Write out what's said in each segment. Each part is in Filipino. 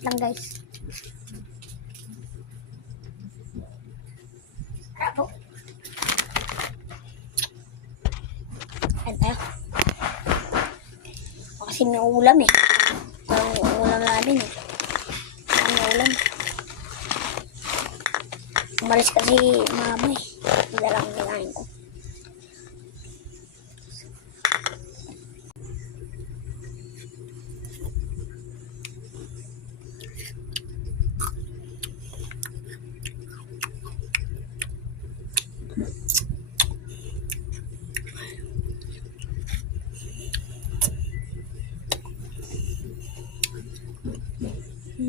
lang guys. Bravo. Ayan tayo. Kasi may ulam eh. Ito ang ulam namin eh. May ulam. Umalis kasi mama eh. Hindi lang kinain ko.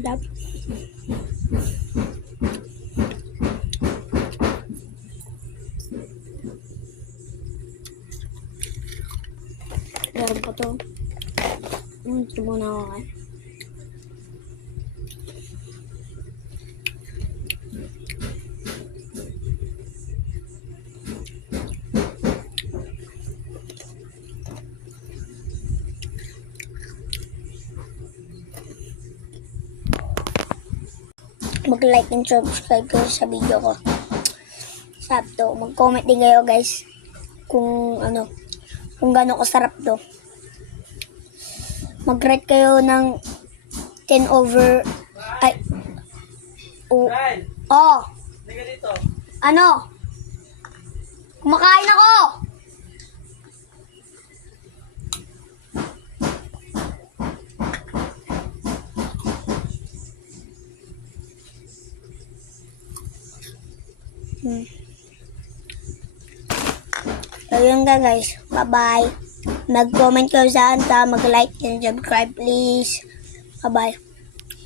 Dap. Meron pa to. Ito muna ako kayo. Mag-like and subscribe kayo sa video ko. Sarap to. Mag-comment din kayo guys kung ano, kung gaano kasarap to. Mag-rate kayo ng 10 over ay oh. Dito. Ano? Kumakain ako. So yun nga guys, bye bye. Mag-comment kayo saan ka, mag-like and subscribe please. Bye bye.